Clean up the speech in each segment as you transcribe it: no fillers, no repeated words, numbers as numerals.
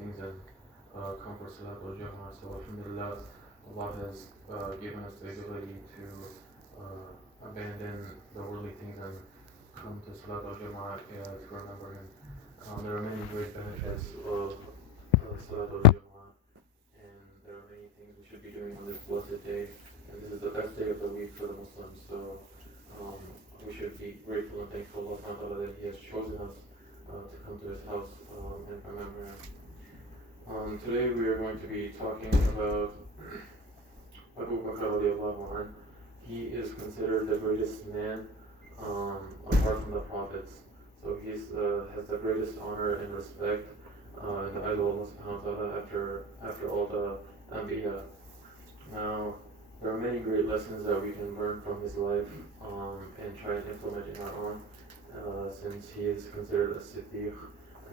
things and come for Salaat al-Juma'a. So alhamdulillah, Allah has given us the ability to abandon the worldly things and come to Salaat al-Juma'a to remember Him. There are many great benefits of Salaat al-Juma'a, and there are many things we should be doing on this blessed day. And this is the best day of the week for the Muslims. So we should be grateful and thankful to Allah subhanahu wa ta'ala that He has chosen us to come to His house and remember Him. Today we are going to be talking about Abu Bakr radiallahu anhu. He is considered the greatest man apart from the prophets. So he has the greatest honor and respect in the eyes of Allah subhanahu wa ta'ala after all the Anbiya. Now, there are many great lessons that we can learn from his life and try and implement in our own, since he is considered a Siddiq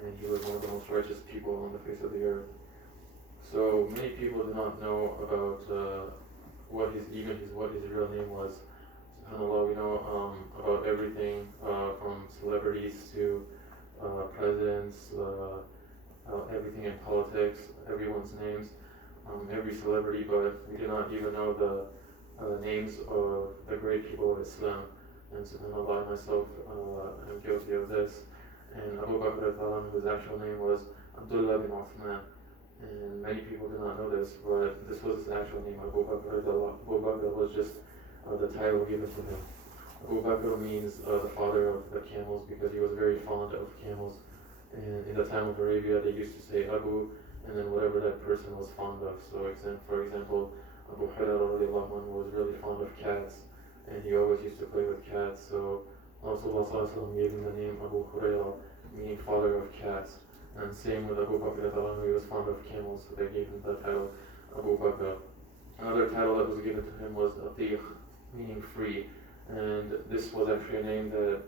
and he was one of the most righteous people on the face of the earth. So many people do not know about what his real name was. SubhanAllah, we know about everything from celebrities to presidents, everything in politics, everyone's names, every celebrity, but we do not even know the names of the great people of Islam. And SubhanAllah, myself am guilty of this. And Abu Bakr, whose actual name was Abdullah bin Uthman. And many people do not know this, but this was his actual name. Abu Bakr was just the title given to him. Abu Bakr means the father of the camels, because he was very fond of camels. And in the time of Arabia, they used to say Abu, and then whatever that person was fond of. So, for example, Abu Hurairah was really fond of cats, and he always used to play with cats. So, Rasulullah gave him the name Abu Hurairah, meaning father of cats. And same with Abu Bakr, he was fond of camels, so they gave him the title Abu Bakr. Another title that was given to him was Atiq, meaning free. And this was actually a name that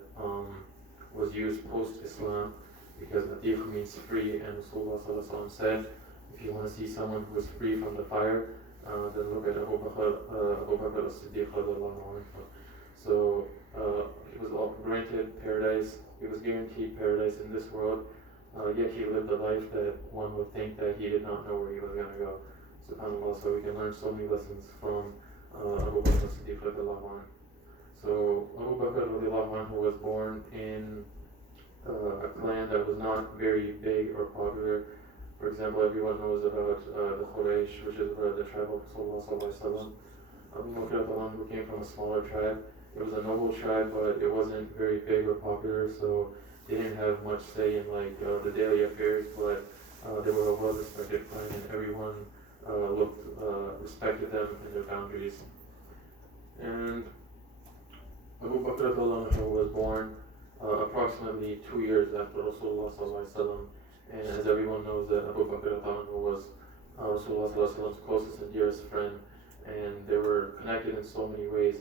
was used post-Islam, because Atiq means free, and Rasulullah said, if you want to see someone who is free from the fire, then look at Abu Bakr as-Siddiq. So he was all granted paradise, he was guaranteed paradise in this world, yet he lived a life that one would think that he did not know where he was going to go. SubhanAllah, so we can learn so many lessons from Abu Bakr as-Siddiq. So Abu Bakr was born in a clan that was not very big or popular. For example, everyone knows about the Quraysh, which is the tribe of Rasulullah. Abu Bakr who came from a smaller tribe. It was a noble tribe, but it wasn't very big or popular, so they didn't have much say in the daily affairs, but they were a well-respected clan, and everyone respected them and their boundaries. And Abu Bakr was born approximately 2 years after Rasulullah, and as everyone knows, that Abu Bakr was Rasulullah's closest and dearest friend, and they were connected in so many ways.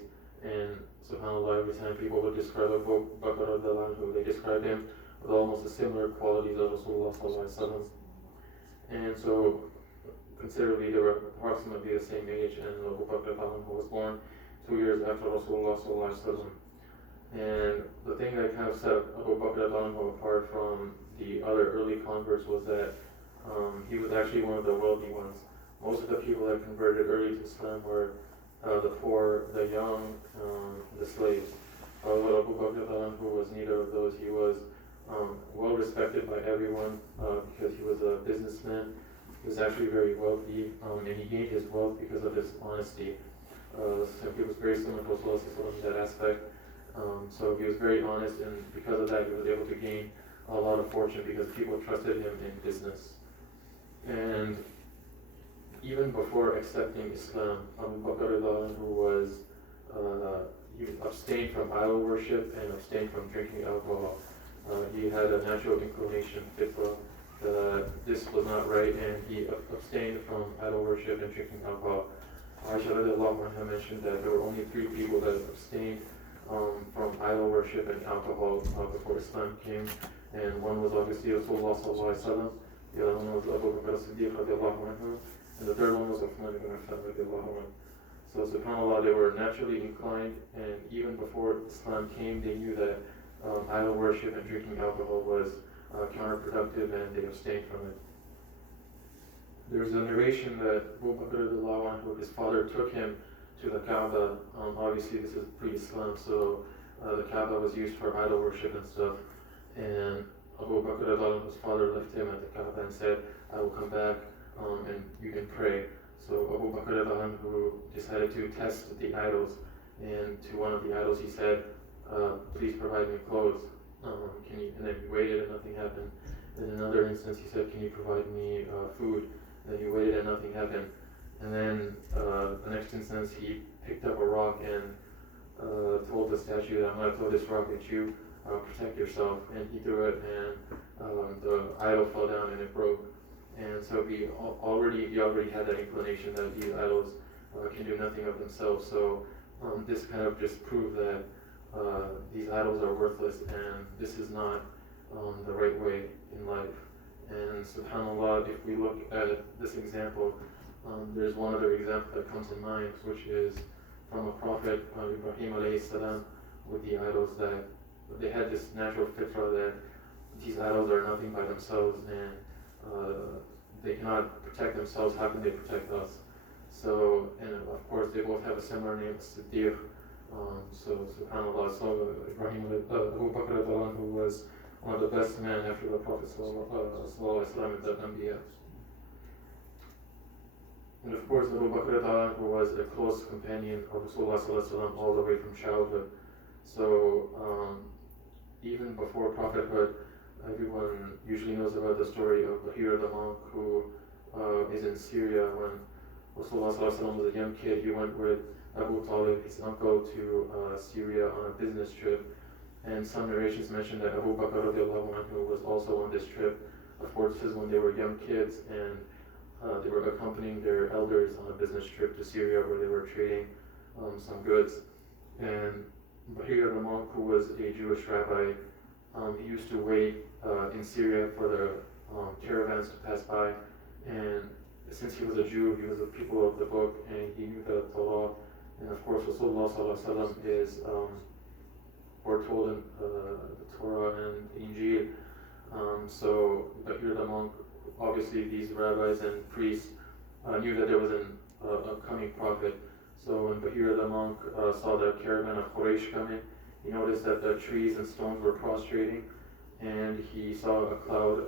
And SubhanAllah, every time people would describe Abu Bakr, they described him with almost the similar qualities of Rasulullah. And so, considerably, they were approximately the same age, and Abu Bakr was born 2 years after Rasulullah. And the thing that kind of set Abu Bakr apart from the other early converts was that he was actually one of the wealthy ones. Most of the people that converted early to Islam were the poor, the young, the slaves. Although Abu Bakr was neither of those. He was well respected by everyone because he was a businessman. He was actually very wealthy, and he gained his wealth because of his honesty. So he was very similar to Rasulullah in that aspect. So he was very honest, and because of that, he was able to gain a lot of fortune because people trusted him in business. And even before accepting Islam, Abu Bakr he abstained from idol worship and abstained from drinking alcohol. He had a natural inclination, fitra, that this was not right, and he abstained from idol worship and drinking alcohol. Aisha radiallahu anha mentioned that there were only 3 people that abstained from idol worship and alcohol before Islam came, and one was obviously Rasulullah, the other one was Abu Bakr as-Siddiq radiallahu anhu, and the third one was Uthman ibn Affan radiallahu anhu. So subhanAllah, they were naturally inclined, and even before Islam came, they knew that idol worship and drinking alcohol was counterproductive, and they abstained from it. there's a narration that Abu Bakr, his father took him to the Kaaba. Obviously, this is pre-Islam, so the Kaaba was used for idol worship and stuff. And Abu Bakr, his father, left him at the Kaaba and said, I will come back and you can pray. So Abu Bakr decided to test the idols. And to one of the idols he said, please provide me clothes. And then he waited and nothing happened. In another instance he said, can you provide me food? And then he waited and nothing happened. And then the next instance he picked up a rock and told the statue that I'm going to throw this rock at you, protect yourself. And he threw it and the idol fell down and it broke. And so he already had that inclination that these idols can do nothing of themselves. So this kind of just proved that these idols are worthless and this is not the right way in life. And subhanAllah, if we look at this example, there's one other example that comes in mind, which is from a prophet, Ibrahim alayhi salam, with the idols, that they had this natural fitra that these idols are nothing by themselves and they cannot protect themselves. How can they protect us? So, and of course they both have a similar name, Siddiq. So subhanAllah, so Ibrahim, Abu Bakr, who was one of the best men after the Prophet and the Anbiya. And of course Abu Bakr who was a close companion of Rasulullah all the way from childhood. So even before prophethood, everyone usually knows about the story of Bakr the monk who is in Syria. When Rasulullah was a young kid, he went with Abu Talib, his uncle, to Syria on a business trip. And some narrations mention that Abu Bakr was also on this trip. Of course, this is when they were young kids and they were accompanying their elders on a business trip to Syria where they were trading some goods. And Bakr the monk, who was a Jewish rabbi, he used to wait in Syria for the caravans to pass by. And since he was a Jew, he was a people of the book and he knew the Torah. And of course, Rasulullah is foretold in the Torah and Injil. So Bakr the monk, obviously these rabbis and priests knew that there was a coming prophet. So when Bakr the monk saw the caravan of Quraysh coming, he noticed that the trees and stones were prostrating, and he saw a cloud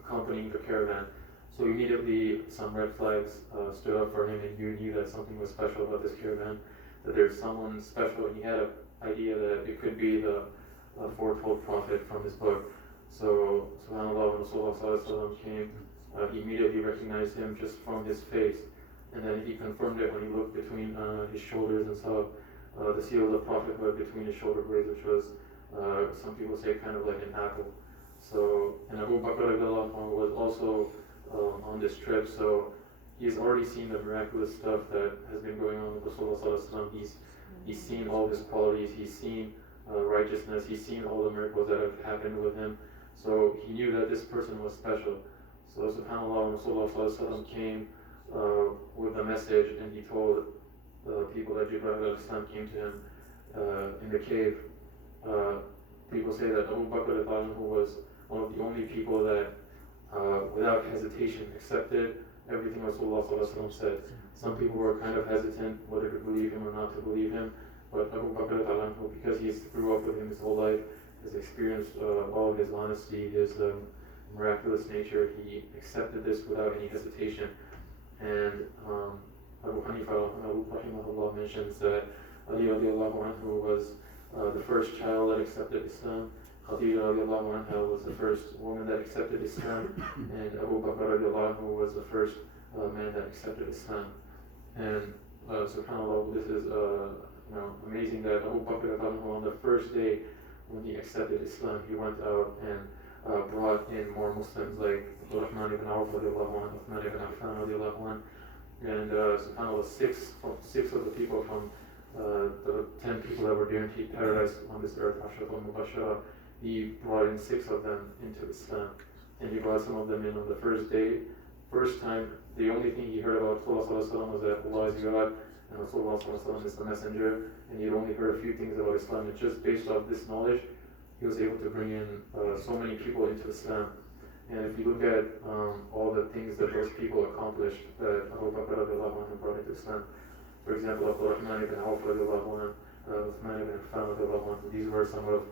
accompanying the caravan. So immediately some red flags stood up for him, and he knew that something was special about this caravan, that there's someone special, and he had an idea that it could be the foretold prophet from his book. So subhanAllah, when Rasulullah came, he immediately recognized him just from his face, and then he confirmed it when he looked between his shoulders and saw the seal of prophethood between his shoulder blades, which was, some people say, kind of like an apple. So, and Abu Bakr was also on this trip, so he's already seen the miraculous stuff that has been going on with Rasulullah. He's seen all his qualities, he's seen righteousness, he's seen all the miracles that have happened with him. So he knew that this person was special. So subhanAllah, when Rasulullah came with the message and he told the people that Jibreel came to him in the cave, people say that Abu Bakr was one of the only people that without hesitation accepted everything Rasulullah said. Some people were kind of hesitant whether to believe him or not to believe him, but Abu Bakr, because he grew up with him his whole life, has experienced all of his honesty, his miraculous nature, he accepted this without any hesitation. And Abu Hanifa mentions that Ali radiallahu anhu was the first child that accepted Islam. Khadija radiallahu anha was the first woman that accepted Islam, and Abu Bakr radiallahu anhu was the first man that accepted Islam. And subhanAllah, this is amazing that Abu Bakr radiallahu anhu, on the first day when he accepted Islam, he went out and brought in more Muslims like Rahman ibn Auf radiallahu anhu, Uthman ibn Affan radiallahu anhu, and subhanAllah, six of the people from the 10 people that were guaranteed paradise on this earth, Ashratul Mubashara, he brought in 6 of them into Islam, and he brought some of them in on the first day. First time, the only thing he heard about Rasulullah was that Allah is God and Rasulullah is the messenger, and he had only heard a few things about Islam, and just based off this knowledge, he was able to bring in so many people into Islam. And if you look at all the things that those people accomplished that Abu Bakr radiallahu anhu brought into Islam, for example, Abdurrahman ibn Auf radiallahu anhu, Uthman ibn Affan radiallahu anhu, these were some of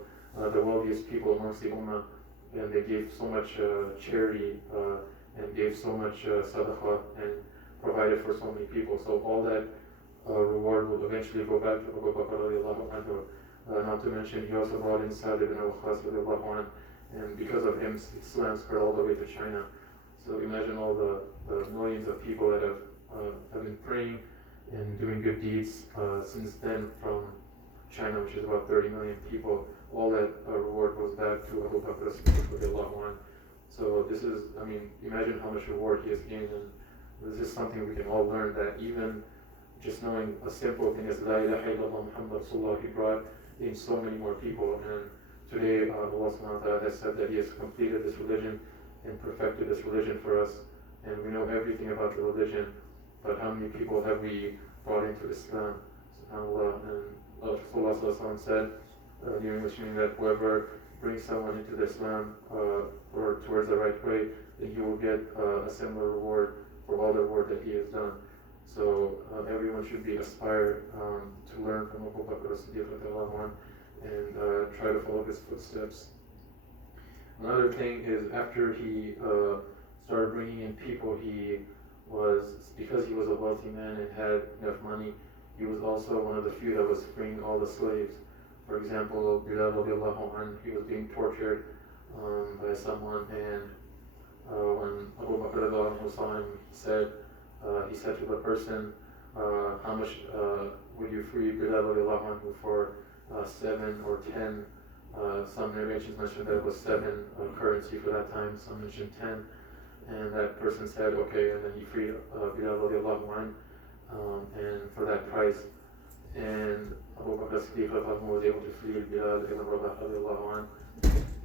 the wealthiest people amongst the Ummah, and they gave so much charity and gave so much sadaqah and provided for so many people. So all that reward will eventually go back to Abu Bakr radiallahu anhu. Not to mention, he also brought in Sa'd ibn al-Khas radiallahu anhu, and because of him, Islam spread all the way to China. So imagine all the millions of people that have been praying and doing good deeds since then from China, which is about 30 million people. All that reward goes back to Abu Bakr radiallahu anhu. So this is, I mean, imagine how much reward he has gained, and this is something we can all learn, that even just knowing a simple thing as La ilaha illallah Muhammad Rasulullah, he brought in so many more people. And today Allah subhanahu wa ta'ala has said that he has completed this religion and perfected this religion for us, and we know everything about the religion, but how many people have we brought into Islam? SubhanAllah. And Rasulullah said during which meaning that whoever brings someone into Islam or towards the right way, then he will get a similar reward for all the work that he has done. So everyone should be aspired to learn from Abu Bakr as-Siddiq and try to follow his footsteps. Another thing is, after he started bringing in people, because he was a wealthy man and had enough money, he was also one of the few that was freeing all the slaves. For example, Bilal radiallahu anhu, he was being tortured by someone, and when Abu Bakr radiallahu anhu saw him, he said to the person, how much would you free Bilal radiallahu anhu for 7 or 10? Some narrations mentioned that it was 7 currency for that time, some mentioned 10. And that person said, okay, and then he freed Bilal radiallahu anhu, and for that price. And Abu Bakr as-Siddiq was able to free Bilal ibn Rabah radiallahu anhu.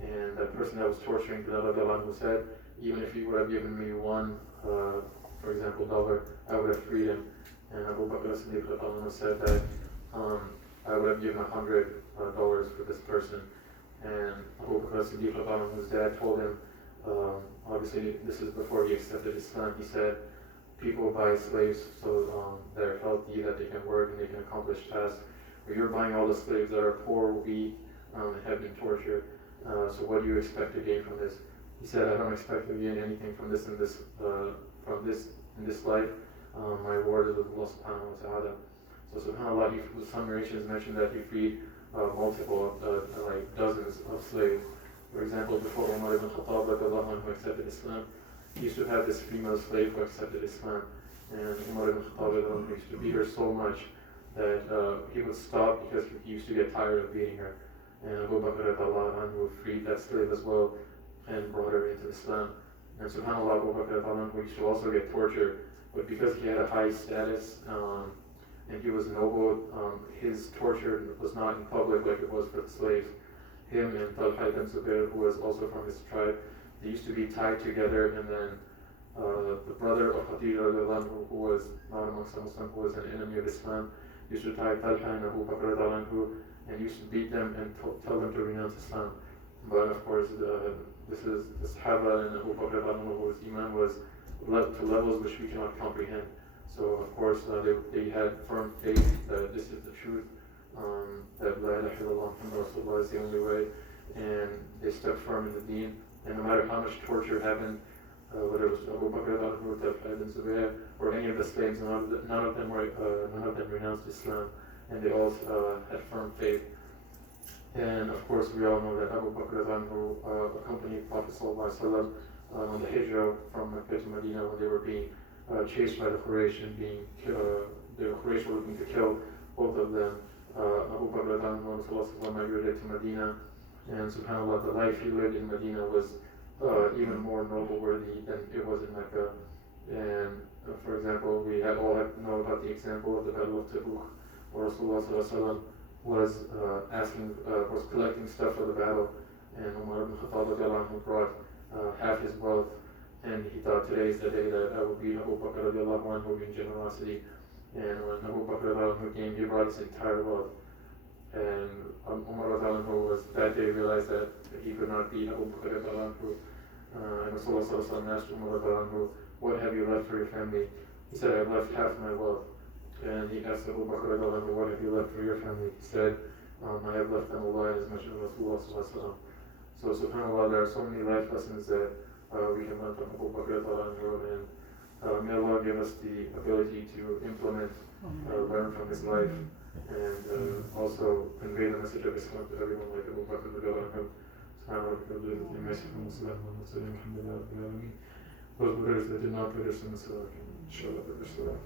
And that person that was torturing Bilal radiallahu anhu said, even if you would have given me one, for example, dollar, I would have freed him. And Abu Bakr as-Siddiq said that I would have given $100 for this person. And Abu Bakr as-Siddiq's dad told him, obviously this is before he accepted Islam, he said, people buy slaves so they're healthy, that they can work and they can accomplish tasks. But you're buying all the slaves that are poor, weak, and have been tortured. So what do you expect to gain from this? He said, I don't expect to gain anything from this in this life. My reward is with Allah subhanahu wa ta'ala. So subhanAllah, some narrations mentioned that he freed multiple, like dozens of slaves. For example, before Umar ibn Khattab who accepted Islam, he used to have this female slave who accepted Islam. And Umar ibn Khattab used to beat her so much that he would stop because he used to get tired of beating her. And Abu Bakr freed that slave as well and brought her into Islam. And subhanAllah, Abu Bakr used to also get tortured, but because he had a high status and he was noble, his torture was not in public like it was for the slaves. Him and Talha ibn Zubair, who was also from his tribe, they used to be tied together, and then the brother of Khadija, who was not amongst the Muslims, who was an enemy of Islam, used to tie Talha and Abu Bakr and used to beat them and tell them to renounce Islam. But of course, the Sahaba and Abu Bakr whose iman was to levels which we cannot comprehend. So of course they had firm faith that this is the truth, that La ilaha illallah Muhammad Rasulullah is the only way, and they stuck firm in the deen. And no matter how much torture happened, whether it was Abu Bakr ibn Zubayr or any of the slaves, none of them renounced Islam, and they all had firm faith. And of course, we all know that Abu Bakr accompanied Prophet ﷺ on the hijrah from Mecca to Medina when they were being chased by the Quraysh and the Quraysh were looking to kill both of them. Abu Bakr migrated to Medina, and subhanAllah, the life he lived in Medina was even more noble-worthy than it was in Mecca. And for example, we all know about the example of the Battle of Tabuk, where Rasulullah was collecting stuff for the battle, and Umar ibn Khattab brought half his wealth, and he thought today is the day that I will beat Abu Bakr in generosity. And when Abu Bakr came, he brought his entire wealth. And Umar was that day realized that he could not beat Abu Bakr And Rasulullah asked Umar, what have you left for your family? He said, I've left half my wealth. And he asked Abu Bakr, what have you left for your family? He said, I have left them Allah as much as Rasulullah. So subhanAllah, there are so many life lessons that we can learn from Abu Bakr, and may Allah give us the ability to implement, learn from his life, and also convey the message of Islam to everyone like Abu Bakr. Those brothers that did not put us in the Salah can show up at the Salah.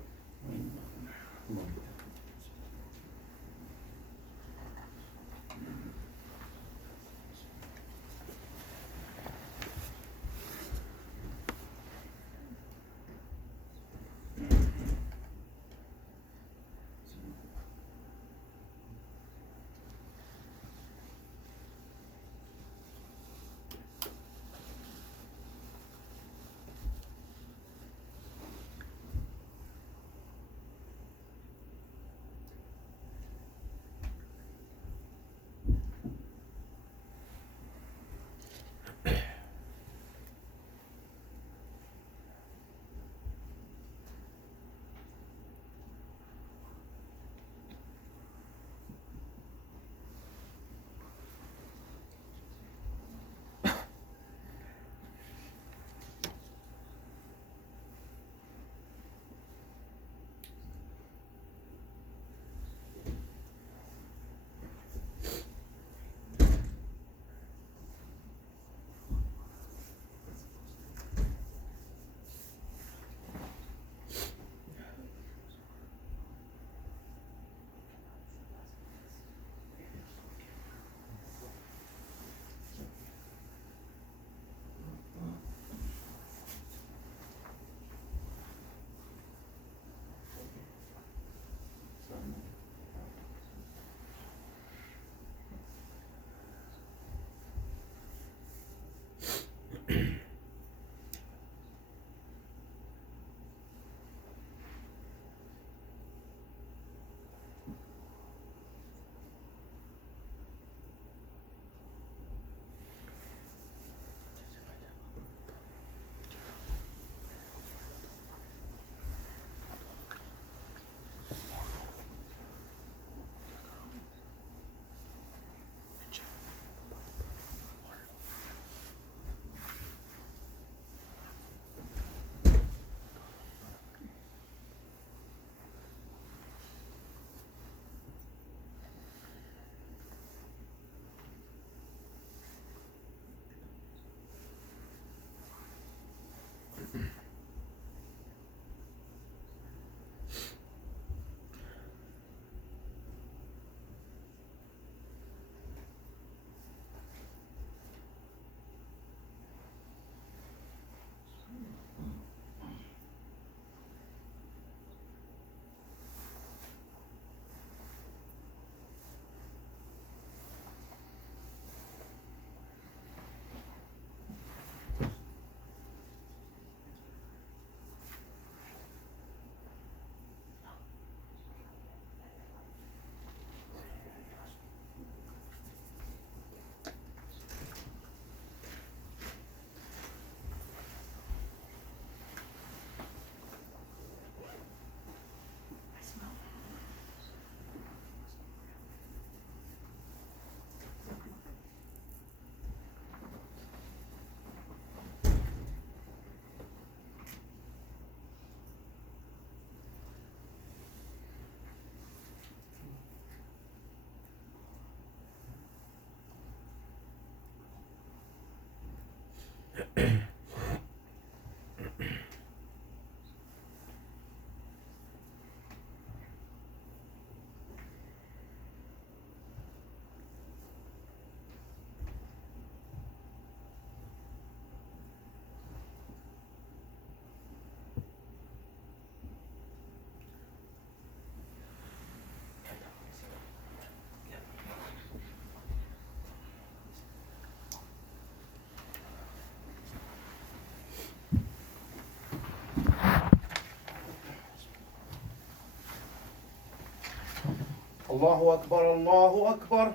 الله أكبر الله أكبر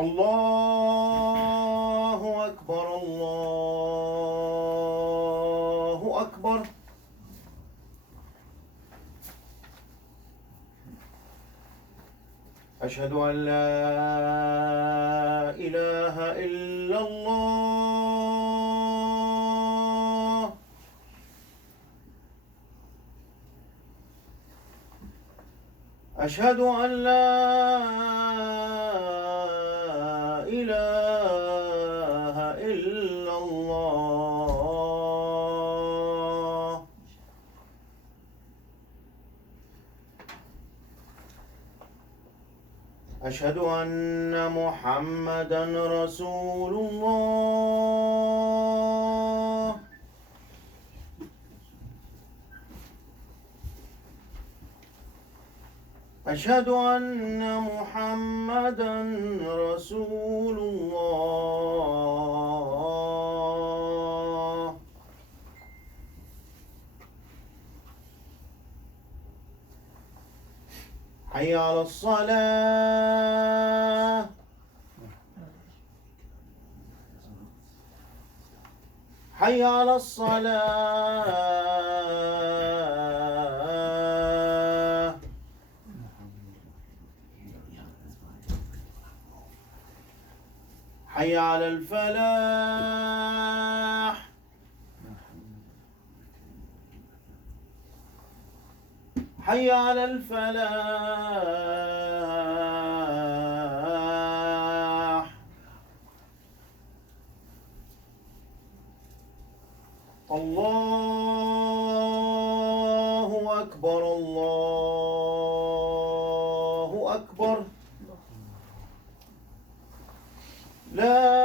الله أكبر الله أكبر. أشهد أن لا إله إلا الله. أشهد أن لا إله إلا الله. أشهد أن محمدًا رسول الله. أشهد أن محمدًا رسول الله. حي على الصلاة. حي على الصلاة. حي على الفلاح. حي على الفلاح. الله أكبر الله أكبر. لا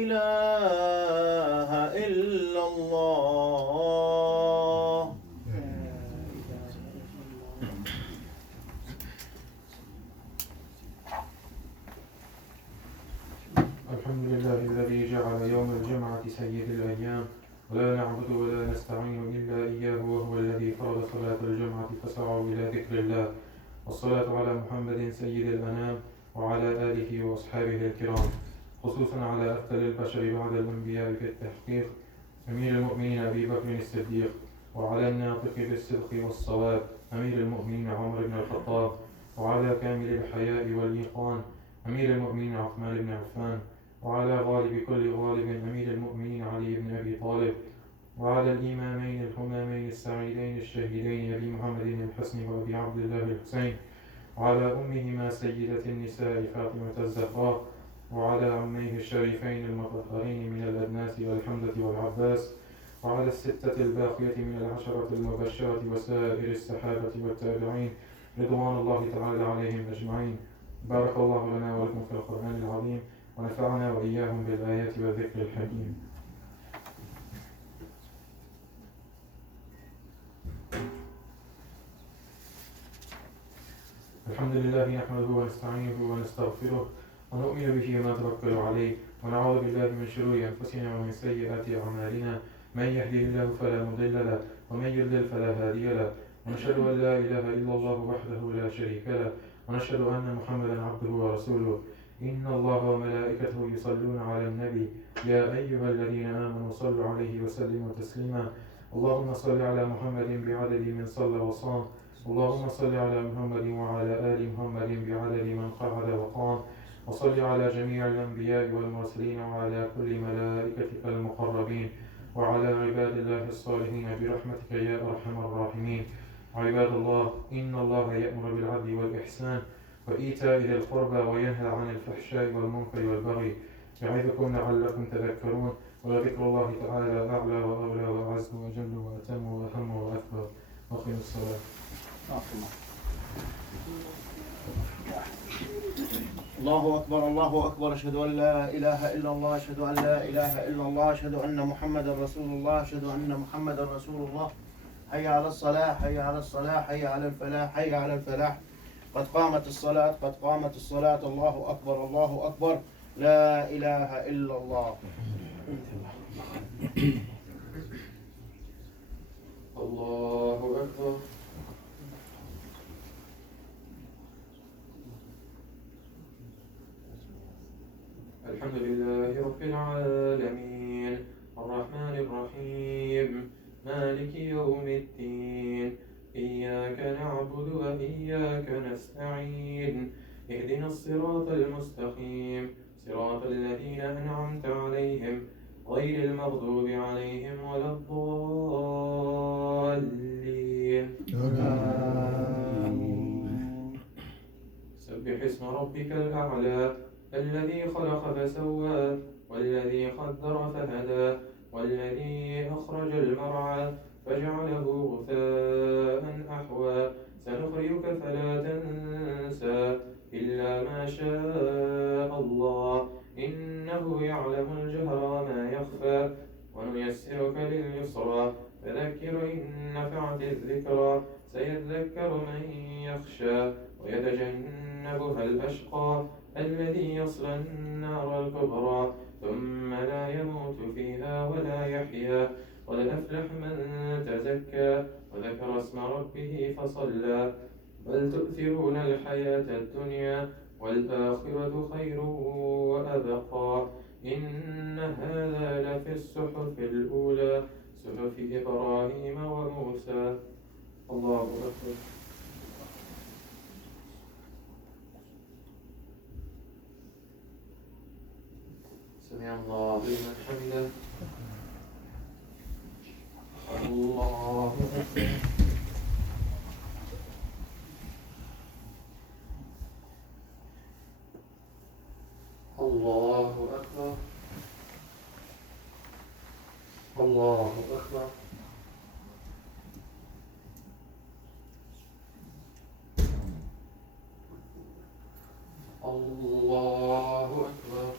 إله إلا الله. الحمد لله الذي جعل يوم الجمعة سيد الأيام، ولا نعبد ولا نستعين إلا إياه، وهو الذي فرض صلاة الجمعة فسعوا إلى ذكر الله. والصلاة على محمد سيد الأنام وعلى آله وأصحابه الكرام، خصوصا على أفضل البشر بعد الأنبياء في التحقيق، أمير المؤمنين أبي بكر الصديق، وعلى الناطق بالصدق والصواب أمير المؤمنين عمر بن الخطاب، وعلى كامل الحياء والإيقان أمير المؤمنين عثمان بن عفان، وعلى غالب كل غالب أمير المؤمنين علي بن أبي طالب، وعلى الإمامين الهمامين السعيدين الشهيدين أبي محمد الحسن وأبي عبد الله الحسين، وعلى أمهما سيدة النساء فاطمة الزهراء، وعلى عميه الشريفين المطهرين من الأدناس والحمزة والعباس، وعلى الستة الباقية من العشرة المبشرة وسائر الصحابة والتابعين رضوان الله تعالى عليهم أجمعين. بارك الله لنا ولكم في القرآن العظيم، ونفعنا وإياهم بالآيات والذكر الحكيم. الحمد لله نحمده ونستعينه ونستغفره ونؤمن به ونتوكل عليه، ونعوذ بالله من شرور أنفسنا ومن سيئات أعمالنا، من يهده الله فلا مضل له ومن يضلل فلا هادي له، ونشهد أن لا إله إلا الله وحده لا شريك له، ونشهد أن محمدا عبده ورسوله. إن الله وملائكته يصلون على النبي، يا أيها الذين آمنوا صلوا عليه وسلموا تسليما. اللهم صل على محمد بعدد من صلى وصام، اللهم صل على محمد وعلى آل محمد بعدد من قعد وقام، وصل على جميع الأنبياء والمرسلين وعلى كل ملائكتك المقربين وعلى عباد الله الصالحين برحمتك يا أرحم الراحمين. عباد الله، إن الله يأمر بالعدل والإحسان وإيتاء ذي القربى وينهى عن الفحشاء والمنكر والبغي، يعظكم لعلكم تذكرون. ولذكر الله تعالى أعلى وأولى وأعز وأجل وأتم وأهم وأكبر. أقم الصلاة. الله أكبر الله أكبر. أشهد أن لا إله إلا الله. أشهد أن لا إله إلا الله. أشهد أن محمدا رسول الله. أشهد أن محمدا رسول الله. حي على الصلاة حي على الصلاة حي على الفلاح حي على الفلاح. قد قامت الصلاة قد قامت الصلاة. الله أكبر الله أكبر. لا إله إلا الله. الله أكبر. الحمد لله رب العالمين الرحمن الرحيم مالك يوم الدين إياك نعبد وإياك نستعين اهدنا الصراط المستقيم صراط الذين أنعمت عليهم غير المغضوب عليهم ولا الضالين سبح اسم ربك الأعلى الذي خلق فسوى والذي قدر فهدى والذي أخرج المرعى فجعله غثاء أحوى سنخرجك فلا تنسى إلا ما شاء الله إنه يعلم الجهر وما يخفى ونيسرك لليسرى فذكر إن نفعت الذكرى سيذكر من يخشى ويتجنبها الأشقى الذي يصلى النار الكبرى ثم لا يموت فيها ولا يحيا قد أفلح من تزكى وذكر اسم ربه فصلى بل تؤثرون الحياة الدنيا والآخرة خير وأبقى إن هذا لفي الصحف الأولى صحف إبراهيم وموسى الله أكبر سمع الله لمن حمده الله أكبر الله أكبر الله أكبر الله أكبر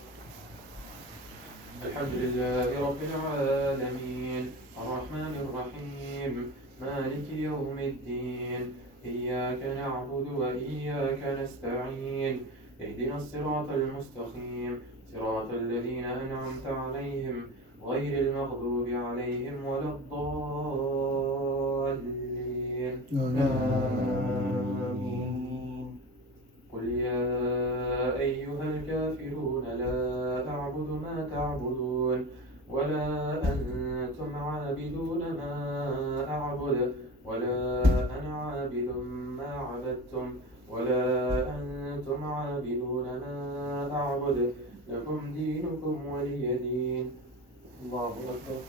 الحمد لله رب العالمين الرحمن الرحيم مالك يوم الدين إياك نعبد وإياك نستعين اهدنا الصراط المستقيم صراط الذين أنعمت عليهم غير المغضوب عليهم ولا الضالين آمين قل يا أيها الكافرون لا أعبد ما تعبدون ولا أنتم عابدون ما أعبد ولا أنا عابد ما عبدتم ولا أنتم عابدون ما أعبد لكم دينكم ولي دين الله أكبر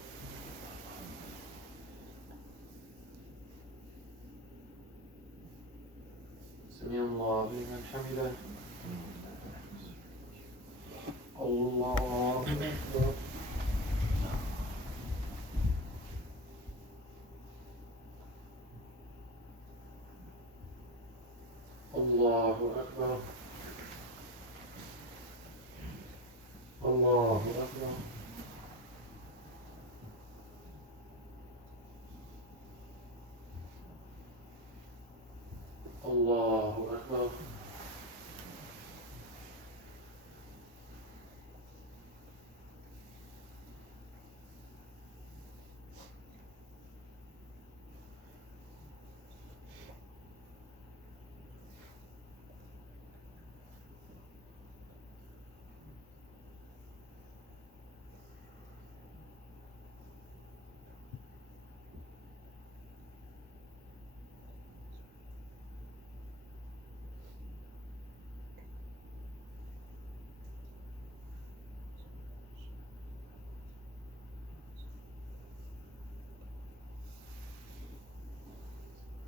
سمع الله لمن حمده الله أكبر الله أكبر الله أكبر الله أكبر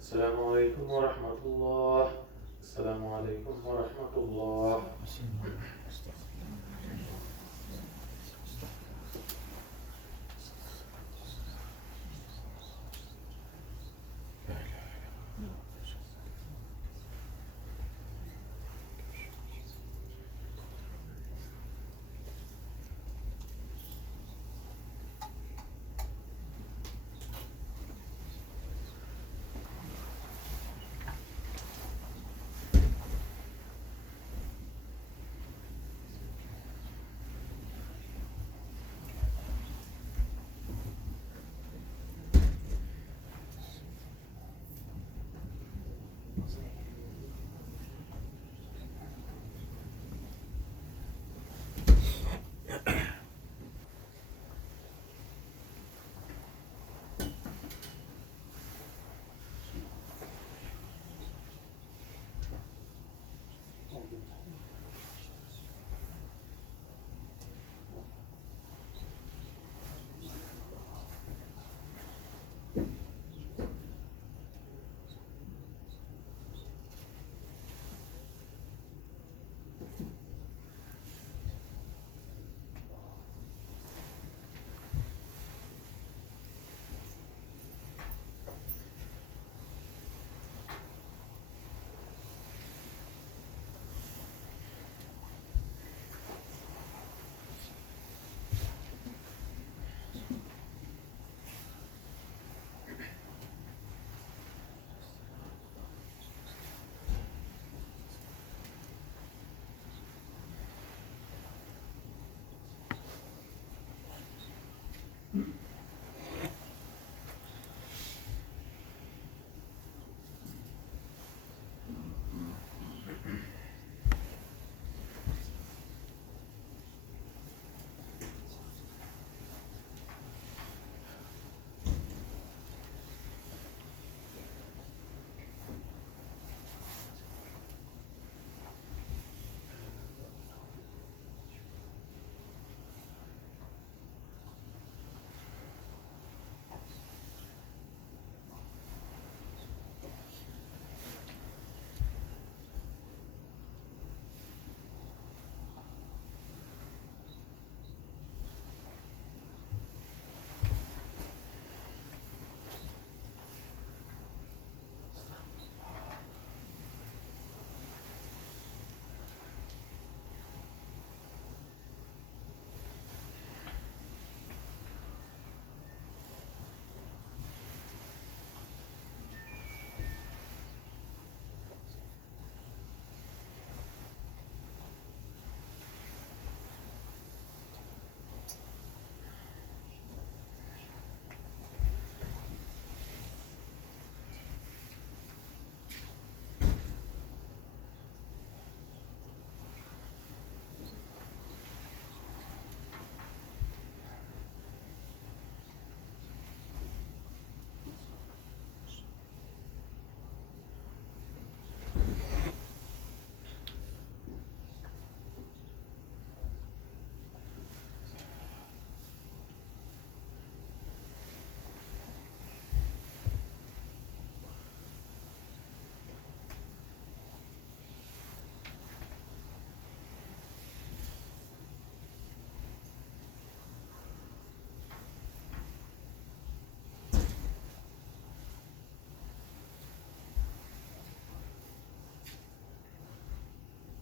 السلام عليكم ورحمة الله السلام عليكم ورحمة الله